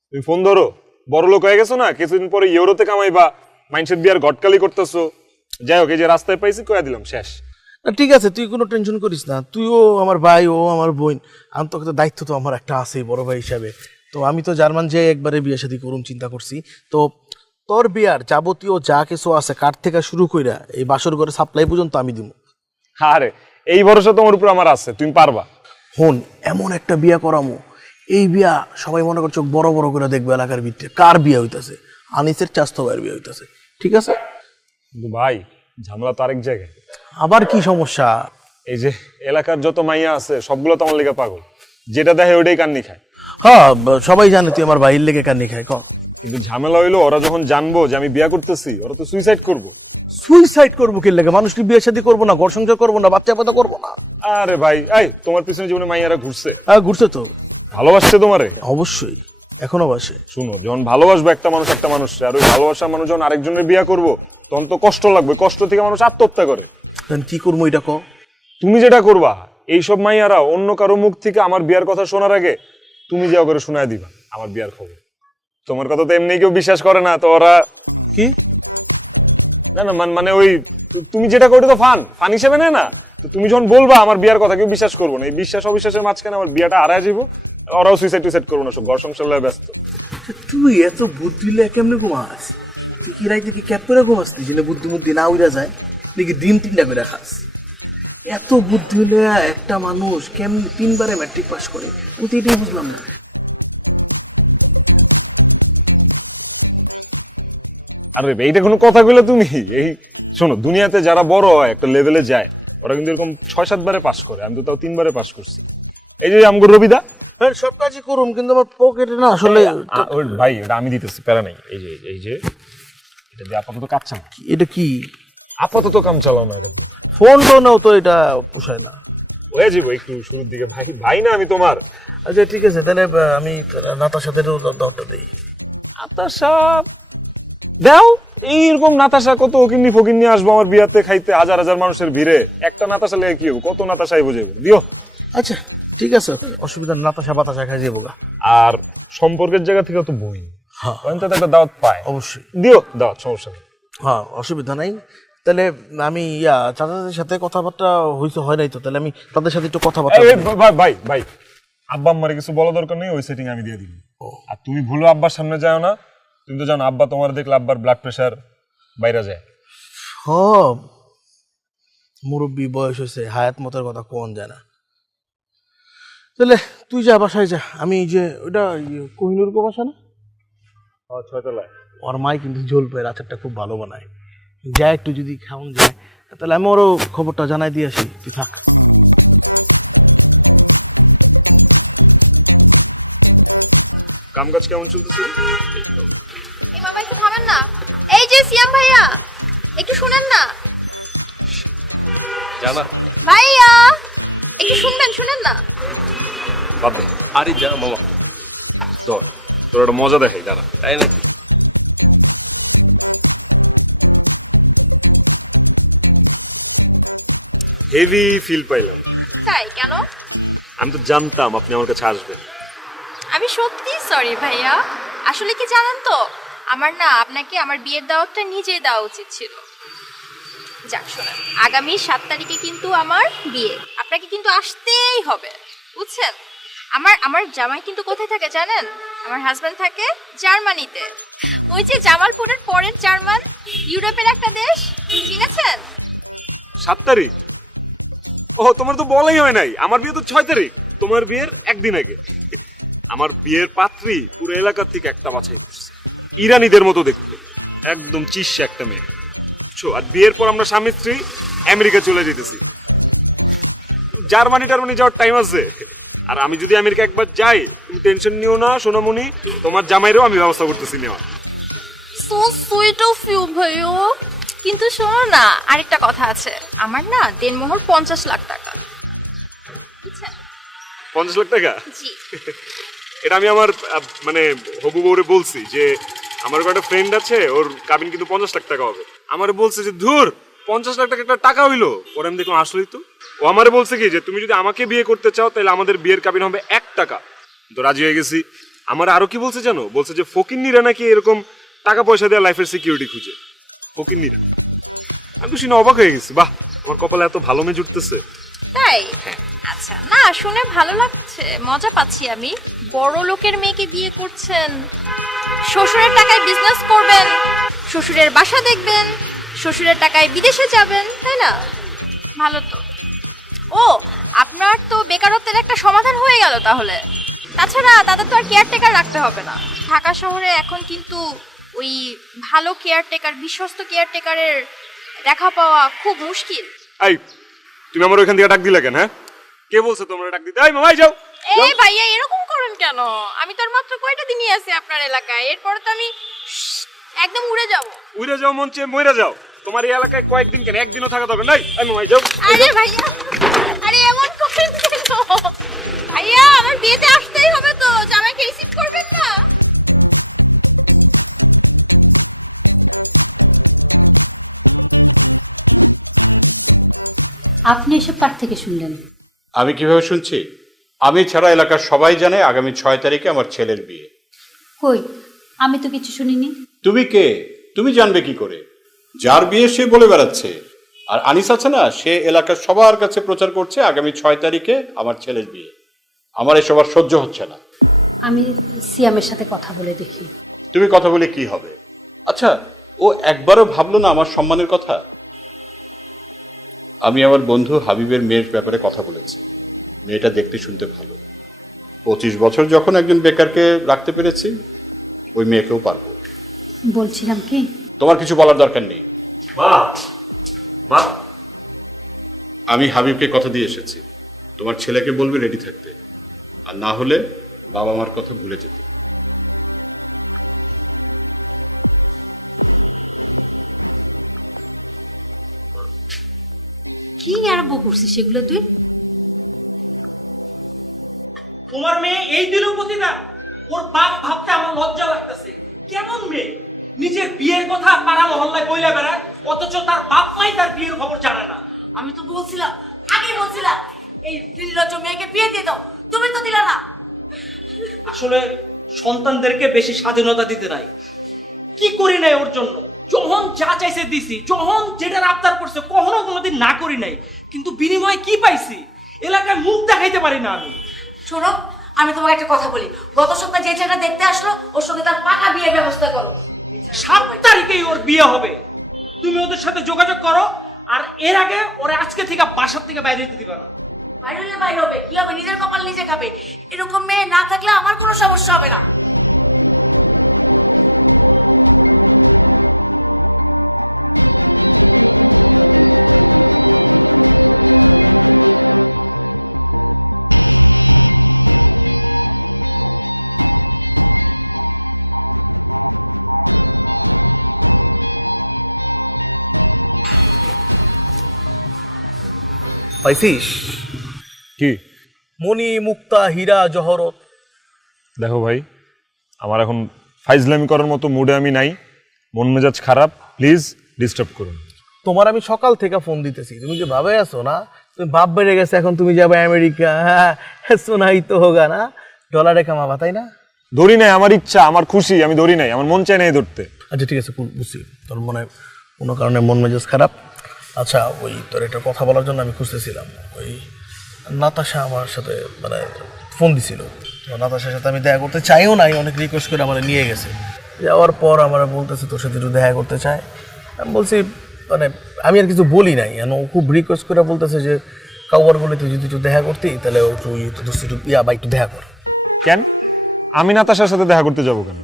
তুমি ফোন ধরো, বড় লোক হয়ে গেছো না, কিছুদিন পরে ইউরোতে কামাইবা, মাইন্ডসেট বিয়ার ঘটকালি করতেছো। যাই হোক, এই যে রাস্তায় পাইছি কয়া দিলাম, শেষ। না ঠিক আছে, তুই কোনো টেনশন করিস না, তুইও আমার ভাই, ও আমার বোন, আমি তোকে তো দায়িত্ব তো আমার একটা আছেই বড় ভাই হিসাবে। তো আমি তো জার্মান যে একবারে বিয়ে শাদী করুম চিন্তা করছি। তো তোর বিয়ার যাবতীয় যা কিছু আছে, কাঠ থেকে শুরু কইরা এই বাসর ঘরে সাপ্লাই পর্যন্ত আমি দিব। আরে এই ভরসা তোমার উপর আমার আছে, তুমি পারবা। হন, এমন একটা বিয়া করামো, এই বিয়া সবাই মনে করছো বড় বড় করে দেখবে এলাকার ভিতরে। কার বিয়া হইতাছে? আনিসের চাস্তো ভাইয়ের বিয়া হইতাছে, ঠিক আছে? কিন্তু ভাই, ঝামেলা তো আরেক জায়গায়। আবার কি সমস্যা? এই যে এলাকার যত মাইয়া আছে সবগুলো তো আমার লেগে পাগল, যেটা দেখে ওইটাই কান্নি খায়। হ্যাঁ, সবাই জানে তুই আমার ভাইয়ের লেগে কান্নি খায়। কম কিন্তু ঝামেলা হইলো, ওরা যখন জানবো যে আমি বিয়া করতেছি, ওরা তো সুইসাইড করবো। সুইসাইড করবো কি লেগে? মানুষ কি বিয়ে শাদী করবো না, ঘর সংসার করবো না, বাচ্চা পাতা করবো না? আরে ভাই, এই তোমার পিছনে জীবনে মাইয়ারা ঘুরছে? হ্যাঁ ঘুরছে তো। ভালোবাসছে তোমারে? অবশ্যই, এখনো বাসে। শুনো, যখন ভালোবাসবে একটা মানুষ আর ওই ভালোবাসার মানুষ যখন আরেকজনের বিয়া করবো, তখন তো কষ্ট লাগবে। কষ্ট থেকে মানুষ আত্মহত্যা করে। কি করবো এটা কো? তুমি যেটা করবা, এইসব মাইয়ারা অন্য কারো মুখ থেকে আমার বিয়ার কথা শোনার আগে তুমি যা করে শোনায় দিবা আমার বিয়ার খবর। তোমার কথা তো এমনি কেউ বিশ্বাস করে না, তো ওরা কি না না মানে ওই তুমি যেটা করো তো ফান হিসেবে নেয় না। তো তুমি যখন বলবা আমার বিয়ার কথা, কেউ বিশ্বাস করবো না। এই বিশ্বাস অবিশ্বাসের মাঝখানে আমার বিয়াটা হারায় যাবো, ওরাও সুইসাইড টুইসাইড করবো না, সব ঘর সংসার লয়ে ব্যস্ত। তুই এত বুদ্ধি লে কেমনে ঘুমাস? তুই কি রাইতে কি ক্যাপ করে ঘুমাস? তুই জেনে বুদ্ধি মুদ্ধি না উড়া যায় নাকি ডিম 3টা করে খাস? এত বুদ্ধি হলে একটা মানুষ কেমনে 3বারে ম্যাট্রিক পাস করে? আমি তো এটাই বুঝলাম না। আরে এইটা কোনো কথা কইলে তুমি? এই শোনো, দুনিয়াতে যারা বড় হয়, একটা লেভেলে যায়, ওরা কিন্তু এরকম 6-7 বারে পাস করে। আমি তো তাও 3বারে পাস করছি। এই যে আমগো রবিদা, হ্যাঁ সব কাজই করুম, কিন্তু আমার পকেটে না আসলে। ভাই এটা আমি দিতেছি, প্যারা নাই। এই যে এটা দিয়ে আপাতত কাজ চালাও। এটা কি? আপাতত কাম চালাও না, এটা ফোন টোনও তো এটা পোষায় না। হয়ে যাবো একটু শুরুর দিকে। ভাই না আমি তোমার। আচ্ছা ঠিক আছে, তাহলে আমি নাতার সাথে দরটা দিই। নাতাশা দাও, এইরকম নাতাশা কত ওকিন্নি ফকিন্নি আসবো আমার বিয়াতে খাইতে, হাজার হাজার মানুষের ভিড়ে। একটা নাতাশা লেগে কি হবো? কত নাতাশাই বুঝেবো, দিও। আচ্ছা ঠিক আছে, অসুবিধা, নাতাশা বাতাসা খাই যাবো গা। আর সম্পর্কের জায়গা থেকে তো বই, তো একটা দাওয়াত পায়, অবশ্যই দিও দাওয়াত, সমস্যা নেই। হ্যাঁ অসুবিধা নাই। তাহলে আমি চাচাদের সাথে কথাবার্তা হয় নাই তো, তাহলে আমি তাদের সাথে একটু কথাবার্তা। ভাই আব্বা আম্মারে কিছু বলা দরকার নেই, ওই সেটিং আমি দিয়ে দিব। আর তুমি ভুলো আব্বার সামনে যাও না। তুমি তো জানো আব্বা তোমার দেখলে আব্বার ব্লাড প্রেশার বাইরে যায়। মুরব্বী বয়স হয়েছে, হায়াত মতের কথা কোন যায় না। তাহলে তুই যা বাসায় যা, আমি যে ওইটা কোহিনুর কো বাসা না, 6 তলায়, ওর মাই কিন্তু ঝোল পেয়ে আচারটা খুব ভালো বানায়। যা একটু যদি খাওন যায়, তাহলে আমি ওরও খবরটা জানাই দিয়ে আসি, তুই থাক। কাম কাজ কেমন চলতেছে? বাবা একটু থামেন না। এই যে সিয়াম ভাইয়া, একটু শুনেন না। জানা ভাইয়া একটু শুনেন না। বাদ দে, আরে যা মামা, ধর তোর একটা মজা দেখাই, দাঁড়া। তাই না? হেভি ফিল পাইলাম। তাই কেন? আমি তো জানতাম আপনি আমার কাছে আসবেন। আমি সত্যি সরি ভাইয়া। আসলে কি জানেন তো, আমার না আপনাকে আমার বিয়ের দাওয়াতটা নিজেই দেওয়া উচিত ছিল। যাক শোনেন, আগামী 7 তারিখে কিন্তু আমার বিয়ে, আপনাকে কিন্তু আসতেই হবে, বুঝছেন? আমার জামাই কিন্তু কোথায় থাকে জানেন? আমার হাজবেন্ড থাকে জার্মানিতে। ওই যে জামালপুরের পরের জার্মান, ইউরোপের একটা দেশ, চিনেছেন? 7 তারিখ? ও তোমার তো বলাই হয় নাই, আমার বিয়ে তো 6 তারিখ। তোমার বিয়ের একদিন আগে। আমার বিয়ের পাত্রী পুরো এলাকার থেকে একটা বাছাই করছে, ইরানিদের মতো দেখতে, একদম চিস্যা একটা মেয়ে। আর বিয়ের পর আমরা স্বামী স্ত্রী আমেরিকা চলে যেতেছি। জার্মানি টার্মানি যাওয়ার টাইম আছে। আর আমি যদি আমেরিকা একবার যাই, তুমি টেনশন নিও না সোনামণি, তোমার জামাইরও আমি ব্যবস্থা করতেছি নেওয়া। সো সুইট অফ ইউ ভাইও। কিন্তু শোনো না, আরেকটা কথা আছে। আমার না দেনমোহর 50 লাখ টাকা। 50 লাখ টাকা? জি। এটা আমি আমার মানে হবু বউরে বলছি যে আমার একটা ফ্রেন্ড আছে, ওর কাবিন কিন্তু 50 লাখ টাকা হবে। আমারে বলছে যে ধুর 50 লাখ টাকা একটা টাকা হইলো। পরে আমি দেখলাম আসলেই তো। ও আমারে বলছে কি যে তুমি যদি আমাকে বিয়ে করতে চাও তাহলে আমাদের বিয়ের কাবিন হবে 1 টাকা। তো রাজি হয়ে গেছি। আমার আরো কি বলছে জানো? বলছে যে ফকিন্নিরা নাকি এরকম টাকা পয়সা দিয়ে লাইফের সিকিউরিটি খুঁজে। ফকিন্নিরা। আমি তো শুনে অবাক হয়ে গেছি। বাহ, আমার কপালে এত ভালো মেয়ে জুটতেছে। তাই? আচ্ছা, না শুনে ভালো লাগছে, মজা পাচ্ছি আমি। বড় লোকের মেয়েকে বিয়ে করছেন, শ্বশুরের টাকায় বিজনেস করবেন, শ্বশুরের বাসা দেখবেন, শ্বশুরের টাকায় বিদেশে যাবেন, তাই না? ভালো তো। ও, আপনার তো বেকারত্বের একটা সমাধান হয়ে গেল তাহলে। তাছাড়া তাদের তো আর কেয়ারটেকার রাখতে হবে না। ঢাকা শহরে এখন কিন্তু ওই ভালো কেয়ারটেকার, বিশ্বস্ত কেয়ারটেকারের দেখা পাওয়া খুব মুশকিল। এই, তুমি আমার ওইখান থেকে ডাক দিলে কেন? হ্যাঁ, কে বলছে তোমরা ডাক দিতে? এই মামাই যাও। এই ভাইয়া এরকম করেন কেন? আমি তোর মাত্র কয়টা দিনই আছি আপনার এলাকায়, এরপরে তো আমি একদম উড়ে যাব। উড়ে যাও মন চেয়ে মইরা যাও। তোমার এই এলাকায় কয়েকদিন কেন, একদিনও থাকা দরকার নাই। এই মামাই যাও। আরে ভাইয়া, আরে এমন করেন কেন? ভাইয়া আমার বিয়েতে আসতেই হবে তো, জামাইকে রিসিভ করবেন না? আপনি এসব কার থেকে শুনলেন? আমি কিভাবে শুনছি? আমি ছাড়া এলাকার সবাই জানে আগামী 6 তারিখে আমার ছেলের বিয়ে। কই, আমি তো কিছু শুনিনি। তুমি কে? তুমি জানবে কি করে? যার বিয়ে সে বলে বেড়াচ্ছে। আর আনিস আছে না, সে এলাকার সবার কাছে প্রচার করছে আগামী 6 তারিখে আমার ছেলের বিয়ে। আমার এসব আর সহ্য হচ্ছে না। আমি সিয়ামের সাথে কথা বলে দেখি। তুমি কথা বলে কি হবে? আচ্ছা, ও একবারও ভাবলো না আমার সম্মানের কথা? আমি আমার বন্ধু হাবিবের মেয়ের ব্যাপারে কথা বলেছি। মেয়েটা দেখতে শুনতে ভালো। 25 বছর যখন একজন বেকারকে রাখতে পেরেছি, ওই মেয়েকেও পারবো। বলছিলাম কি, তোমার কিছু বলার দরকার নেই। মা, আমি হাবিবকে কথা দিয়ে এসেছি, তোমার ছেলেকে বলবে রেডি থাকতে, আর না হলে বাবা মার কথা ভুলে যেতে। কি আরম্ভ করছিস সেগুলো তুই? তোমার মেয়ে এই দিনও প্রতিদান। ওর বাপ ভাবতে আমার লজ্জা লাগতেছে। কেমন মেয়ে, নিজের বিয়ের কথা পাড়া মহল্লায় বইলা বেড়ায়, অথচ তার বাপ মাই তার বিয়ের খবর জানে না। আমি তো বলছিলাম, আগে বলছিলাম এই নির্লজ্জ মেয়েকে বিয়ে দিয়ে দাও, তুমি তো দিলা না। আসলে সন্তানদেরকে বেশি স্বাধীনতা দিতে নাই। কি করি নাই ওর জন্য? যখন যা চাইছে দিছি, যখন যেটা আবদার করছে কখনো কোনোদিন না করি নাই। কিন্তু বিনিময়ে কি পাইছি? এলাকায় মুখ দেখাইতে পারি না আমি। শোনো, আমি তোমাকে একটা কথা বলি। গত সপ্তাহে যে ছেলেটা দেখতে আসলো, ওর সঙ্গে তার পাকা বিয়ের ব্যবস্থা করো। 7 তারিখেই ওর বিয়ে হবে। তুমি ওদের সাথে যোগাযোগ করো, আর এর আগে ওরা আজকে থেকে বাসার থেকে বাইরে যেতে দিবা না। বাইরে হলে বাইরে হবে, কি হবে? নিজের কপাল নিজে খাবে। এরকম মেয়ে না থাকলে আমার কোনো সমস্যা হবে না। পাইছিস? কি? মণি, মুক্তা, হীরা, জহরত। দেখো ভাই, আমার এখন ফাইজলামি করার মতো মুডে আমি নাই। মন মেজাজ খারাপ, প্লিজ ডিস্টার্ব করুন। তোমার আমি সকাল থেকে ফোন দিতেছি, তুমি যে ভাবে আছো না, তুমি ভাব বেড়ে গেছে, এখন তুমি যাবে আমেরিকা। হ্যাঁ, শোনাই তো হোগা না, ডলারে কামাবা, তাই না? ধরি নাই, আমার ইচ্ছা, আমার খুশি, আমি ধরি নাই, আমার মন চায় নাই ধরতে। আচ্ছা ঠিক আছে, বুঝছি তোর মনে কোনো কারণে মন মেজাজ খারাপ। আচ্ছা, ওই তোর একটা কথা বলার জন্য আমি খুঁজতেছিলাম। ওই নাতাশা আমার সাথে মানে ফোন দিছিল। নাতাশার সাথে আমি দেখা করতে চাইও নাই, অনেক রিকোয়েস্ট করে আমার নিয়ে গেছে। যাওয়ার পর আমার বলতেছে তোর সাথে একটু দেখা করতে চায়। আমি বলছি মানে আমি আর কিছু বলি নাই, ও খুব রিকোয়েস্ট করে বলতেছে যে কাউয়ার বলে তুই যদি একটু দেখা করতি তাহলে তুই একটু দেখা কর। কেন আমি নাতাশার সাথে দেখা করতে যাবো কেন?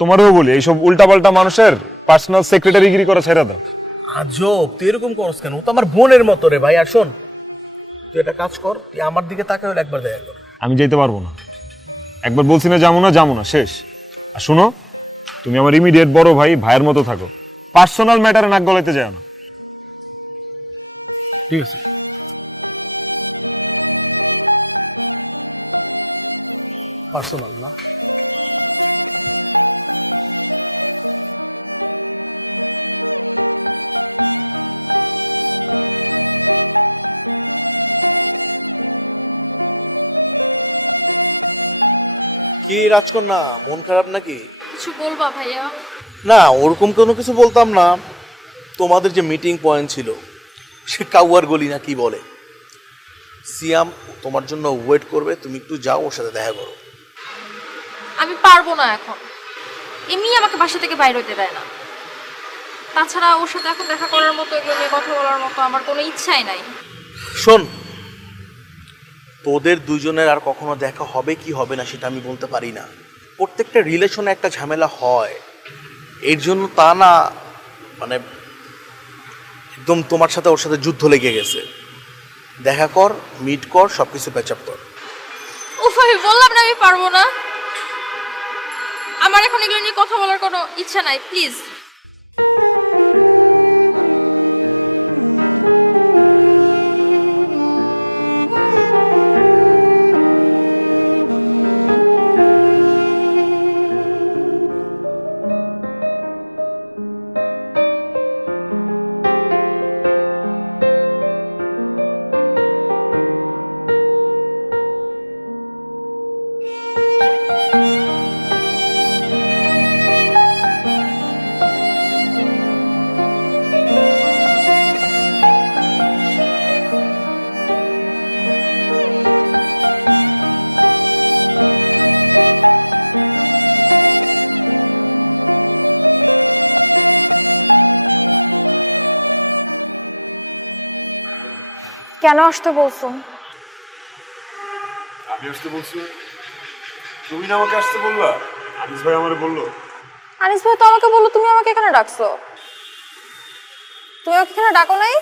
তোমারও বলি, এইসব উল্টাপাল্টা মানুষের পার্সোনাল সেক্রেটারিগিরি করা ছেড়ে দাও। আজব, তুই এরকম করস কেন? ও তো আমার বোনের মতো রে ভাই। আর শোন, তুই একটা কাজ কর, তুই আমার দিকে তাকায় হলে একবার দেখা কর। আমি যেতে পারবো না, একবার বলছি না যাবো না, শেষ। আর শোনো, তুমি আমার ইমিডিয়েট বড় ভাই, ভাইয়ের মতো থাকো, পার্সোনাল ম্যাটারে নাক গলাইতে যাও না। ঠিক আছে। পার্সোনাল না? কি রাজকন্যা, মন খারাপ নাকি? কিছু বলবা ভাইয়া? না, ওরকম কোনো কিছু বলতাম না। তোমাদের যে মিটিং পয়েন্ট ছিল, সে কাউয়ার গলি না কি বলে, সিয়াম তোমার জন্য ওয়েট করবে, তুমি একটু যাও ওর সাথে দেখা করো। আমি পারবো না এখন, এমনি আমাকে বাসা থেকে বাইরে হতে দেয় না। তাছাড়া ওর সাথে এখন দেখা করার মতো, এগুলো নিয়ে কথা বলার মতো আমার কোনো ইচ্ছাই নাই। শোন, তোদের দুজনের আর কখনো দেখা হবে কি হবে না সেটা আমি বলতে পারি না। প্রত্যেকটা রিলেশনে একটা ঝামেলা হয়, এর জন্য তা না মানে একদম তোমার সাথে ওর সাথে যুদ্ধ লেগে গেছে। দেখা কর, মিট কর, সবকিছু প্যাচ আপ কর। উফ, আমি বললাম না আমি পারবো না। আমার এখন এগুলো নিয়ে কথা বলার কোনো ইচ্ছা নাই, প্লিজ। কেন আসতে বলছো? আমি আসতে বলছি? তুমি না আমাকে আসতে বললা? আনিস ভাই আমারে বললো। আনিস ভাই তো আমাকে বললো তুমি আমাকে এখানে ডাকছো। তুমি আমাকে এখানে ডাকো নাই?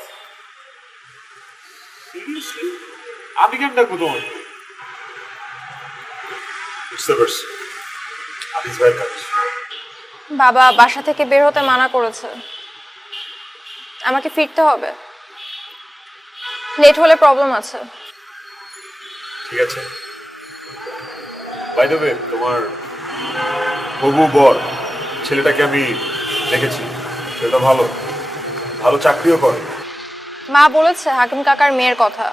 আমি কেন ডাকবো তোমাকে? বুঝতে পারছি, আনিস ভাইয়ের কাজ। বাবা বাসা থেকে বের হতে মানা করেছে, আমাকে ফিরতে হবে, লেট হলে প্রবলেম আছে। ঠিক আছে। বাই দ্য ওয়ে, তোমার হবু বর ছেলেটাকে আমি দেখেছি, ছেলেটা ভালো, ভালো চাকরিও করে। মা বলেছে হাকিম কাকার মেয়ের কথা,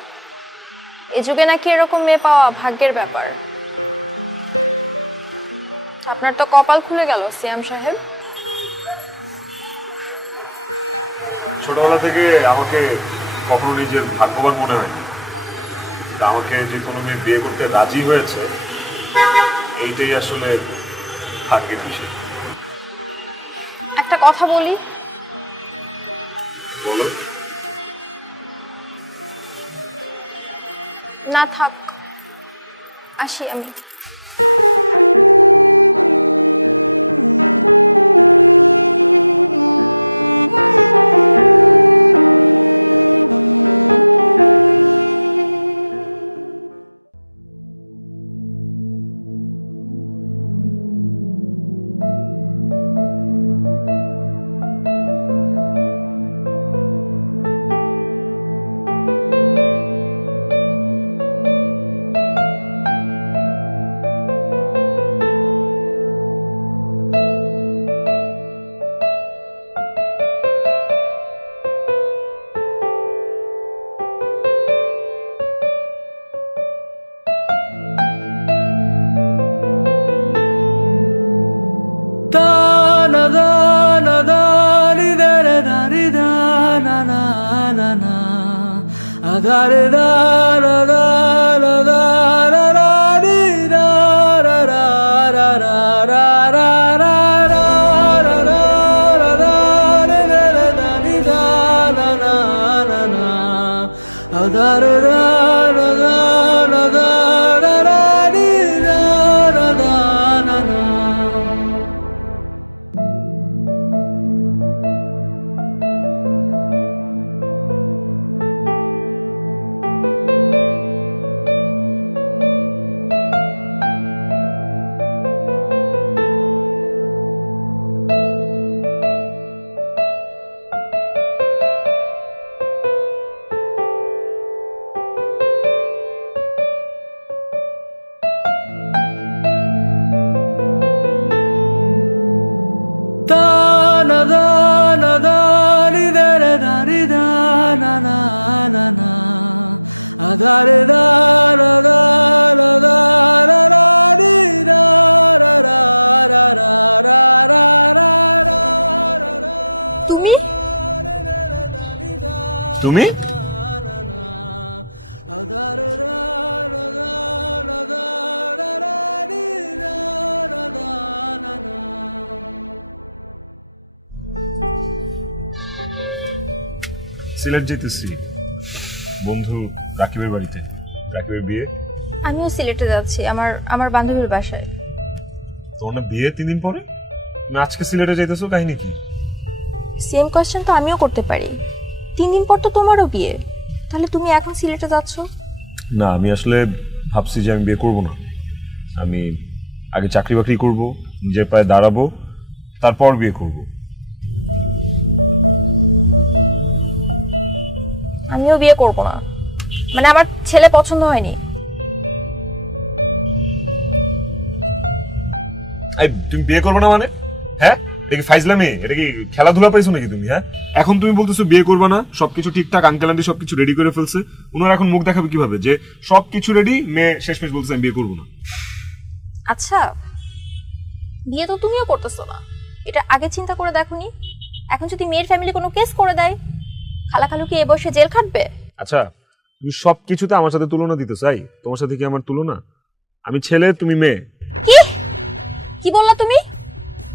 এ যুগে নাকি এরকম মেয়ে পাওয়া ভাগ্যের ব্যাপার। আপনার তো কপাল খুলে গেল সিয়াম সাহেব। ছোটবেলা থেকে আমাকে কখনো নিজের ভাগ্যবান মনে হয়নি, আমাকে যে কোনো মেয়ে বিয়ে করতে রাজি হয়েছে, এইটাই আসলে ভাগ্যের বিষয়। একটা কথা বলি? বলো। না থাক, আসি আমি। তুমি তুমি সিলেট যেতেছি বন্ধু রাকিবের বাড়িতে, রাকিবের বিয়ে। আমিও সিলেটে যাচ্ছি আমার বান্ধবীর বাসায়। তোমার না বিয়ে 3 দিন পরে, তুমি আজকে সিলেটে যাইতেছো, কাহিনী কি? সেম কোয়েশ্চেন তো আমিও করতে পারি। 3 দিন পর তো তোমারও বিয়ে, তাহলে তুমি এখন সিলেটে যাচ্ছ? না, আমি আসলে ভাবছি যে আমি বিয়ে করব না। আমি আগে চাকরি বাকরি করব, নিজের পায়ে দাঁড়াবো, তারপর বিয়ে করব। আমিও বিয়ে করব না, মানে আমার ছেলে পছন্দ হয়নি। তুমি বিয়ে করবে না মানে? হ্যাঁ, এটা কি ফাইজলামি? এটা কি খেলাধুলা পাইছো নাকি তুমি? হ্যাঁ, এখন তুমি বলতেছো বিয়ে করবে না, সবকিছু ঠিকঠাক, আঙ্কেল আন্টি সবকিছু রেডি করে ফেলছে, ওনারা এখন মুখ দেখাবে কিভাবে যে সবকিছু রেডি, মেয়ে শেষমেশ বলছে আমি বিয়ে করবো না? আচ্ছা, বিয়ে তো তুমিও করতেছো না, এটা আগে চিন্তা করে দেখোনি? এখন যদি মেয়ের ফ্যামিলি কোনো কেস করে দেয়, খালাখালু কি এ বয়সে জেল খাটবে? আচ্ছা, তুমি সবকিছুতে আমার সাথে তুলনা দিতে চাই? তোমার সাথে কি আমার তুলনা? আমি ছেলে, তুমি মেয়ে। কি কি বললা তুমি?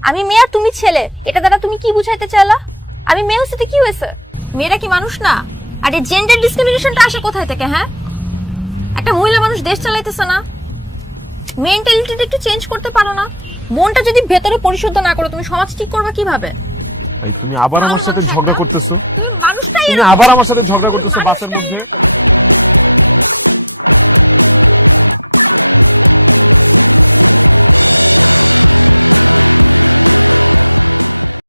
আমি মেয়ে আর তুমি ছেলে, এটা দ্বারা তুমি কি বুঝাইতে চাইলা? আমি মেয়ে হইতে কি হয়েছে? মেয়েরা কি মানুষ না? আর এই জেন্ডার ডিসক্রিমিনেশনটা আসে কোথায় থেকে? হ্যাঁ, একটা মহিলা মানুষ দেশ চালাইতেছে না, মেন্টালিটিটা একটু চেঞ্জ করতে পারো না? মনটা যদি ভেতরে পরিশুদ্ধ না করো, তুমি সমাজ ঠিক করবে কিভাবে? তুমি আবার আমার সাথে ঝগড়া করতেছো, তুমি মানুষটাই তুমি আবার আমার সাথে ঝগড়া করতেছো বাসের মধ্যে।